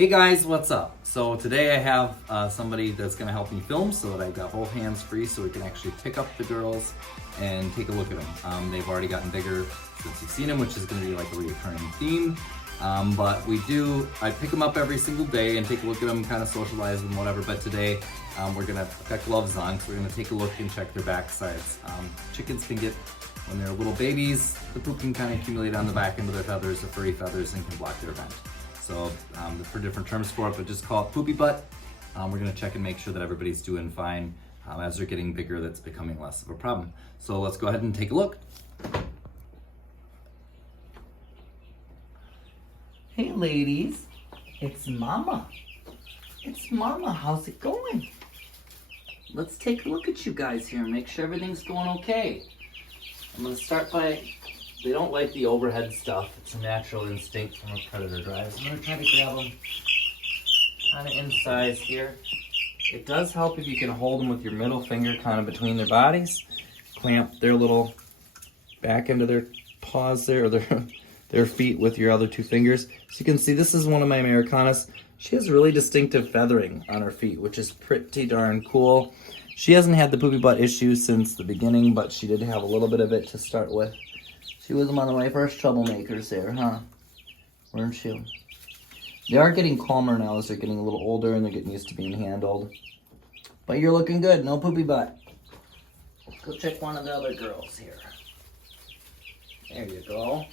Hey guys, what's up? So today I have somebody that's going to help me film so that I've got both hands free so we can actually pick up the girls and take a look at them. They've already gotten bigger since you've seen them, which is going to be like a recurring theme. But I pick them up every single day and take a look at them, kind of socialize them, whatever. But today we're going to, I've got gloves on, so we're going to take a look and check their backsides. Chickens can get, when they're little babies, the poop can kind of accumulate on the back end of their feathers, the furry feathers, and can block their vent. So for different terms for it, but just call it poopy butt. We're gonna check and make sure that everybody's doing fine. As they're getting bigger, that's becoming less of a problem. So let's go ahead and take a look. Hey ladies, it's Mama. It's Mama, how's it going? Let's take a look at you guys here and make sure everything's going okay. I'm gonna start by, they don't like the overhead stuff. It's a natural instinct from a predator drive. So I'm gonna try to grab them kind of inside here. It does help if you can hold them with your middle finger kind of between their bodies. Clamp their little back end of their paws there, or their feet with your other two fingers. So you can see this is one of my Americanas. She has really distinctive feathering on her feet, which is pretty darn cool. She hasn't had the poopy butt issue since the beginning, but she did have a little bit of it to start with. She was one of my first troublemakers there, huh? Weren't you? They are getting calmer now as they're getting a little older and they're getting used to being handled. But you're looking good, no poopy butt. Let's go check one of the other girls here. There you go.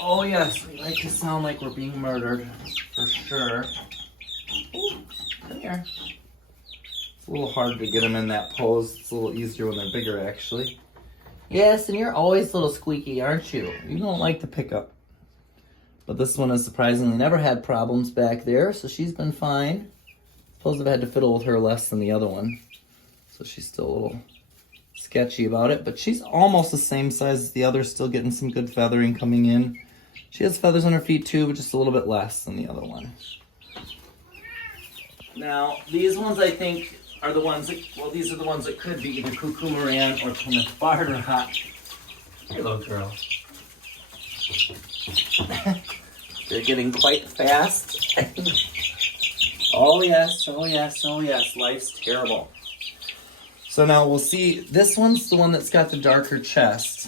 Oh yes, we like to sound like we're being murdered, for sure. Ooh, come here. It's a little hard to get them in that pose. It's a little easier when they're bigger, actually. Yes, and you're always a little squeaky, aren't you? You don't like to pick up. But this one has surprisingly never had problems back there, so she's been fine. Suppose I've had to fiddle with her less than the other one. So she's still a little sketchy about it, but she's almost the same size as the other, still getting some good feathering coming in. She has feathers on her feet too, but just a little bit less than the other one. Now, these ones I think are the ones that, well, these are the ones that could be either Cuckoo Moran or Plymouth Barred. Hello, girl. They're getting quite fast. Oh yes, oh yes, oh yes, life's terrible. So now we'll see, this one's the one that's got the darker chest.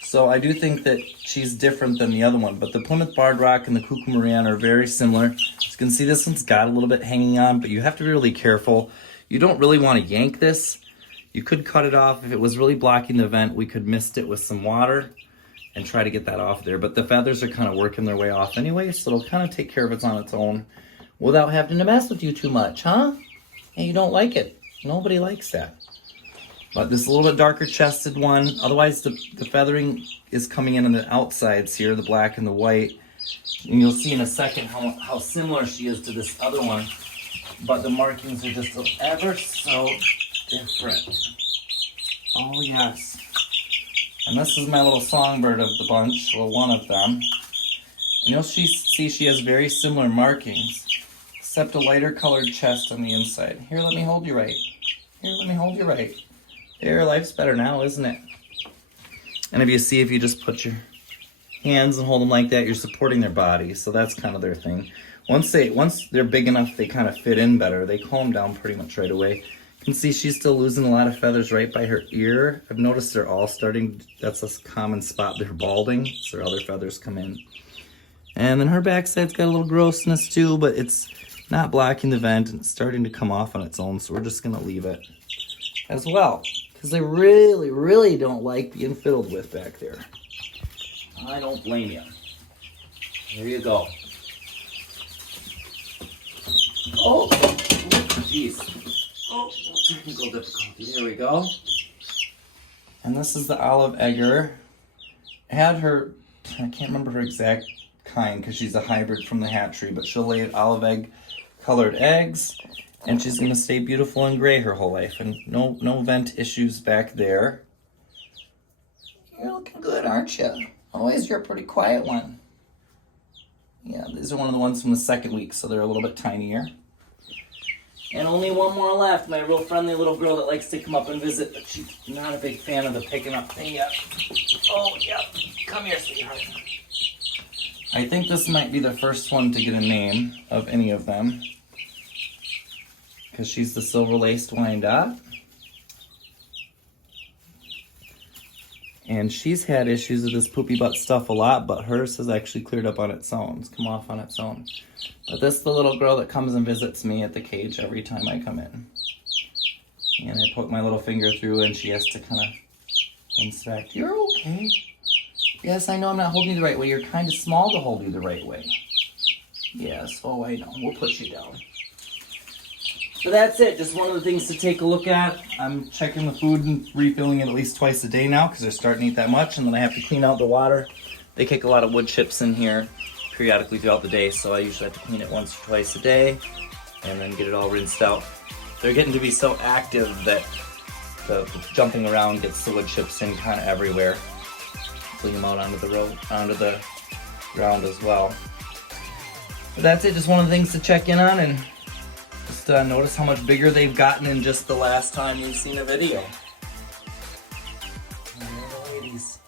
So I do think that she's different than the other one, but the Plymouth Barred Rock and the Cuckoo Moran are very similar. As you can see, this one's got a little bit hanging on, but you have to be really careful. You don't really want to yank this. You could cut it off. If it was really blocking the vent, we could mist it with some water and try to get that off there. But the feathers are kind of working their way off anyway, so it'll kind of take care of it on its own without having to mess with you too much, huh? And you don't like it. Nobody likes that. But this little bit darker chested one, otherwise the feathering is coming in on the outsides here, the black and the white. And you'll see in a second how similar she is to this other one. But the markings are just ever so different. Oh yes. And this is my little songbird of the bunch, well, one of them. And you'll see she has very similar markings, except a lighter colored chest on the inside. Here, let me hold you right. Here, let me hold you right. There, life's better now, isn't it? And if you just put your hands and hold them like that, you're supporting their body. So that's kind of their thing. Once they're big enough, they kind of fit in better. They calm down pretty much right away. You can see she's still losing a lot of feathers right by her ear. I've noticed they're all starting, that's a common spot, they're balding, so their other feathers come in. And then her backside's got a little grossness too, but it's not blocking the vent and it's starting to come off on its own, so we're just gonna leave it as well. Because they really, really don't like being fiddled with back there. I don't blame you. Here you go. Oh, jeez. Oh, technical difficulty. There we go. And this is the olive egger. Had her, I can't remember her exact kind because she's a hybrid from the hatchery, but she'll lay olive egg colored eggs. And she's going to stay beautiful and gray her whole life. And no vent issues back there. You're looking good, aren't you? Always, you're a pretty quiet one. Yeah, these are one of the ones from the second week, so they're a little bit tinier. And only one more left. My real friendly little girl that likes to come up and visit, but she's not a big fan of the picking up thing yet. Oh, yep. Come here, sweetheart. I think this might be the first one to get a name of any of them, because she's the silver-laced Wyandotte. And she's had issues with this poopy butt stuff a lot, but hers has actually cleared up on its own. It's come off on its own. But this is the little girl that comes and visits me at the cage every time I come in. And I poke my little finger through and she has to kind of inspect. You're okay. Yes, I know I'm not holding you the right way. You're kind of small to hold you the right way. Yes, oh I know. We'll put you down. So that's it, just one of the things to take a look at. I'm checking the food and refilling it at least twice a day now because they're starting to eat that much, and then I have to clean out the water. They kick a lot of wood chips in here periodically throughout the day, so I usually have to clean it once or twice a day and then get it all rinsed out. They're getting to be so active that the jumping around gets the wood chips in kind of everywhere. Clean them out onto the ground as well. But that's it, just one of the things to check in on, and just notice how much bigger they've gotten in just the last time you've seen a video. And there are the ladies.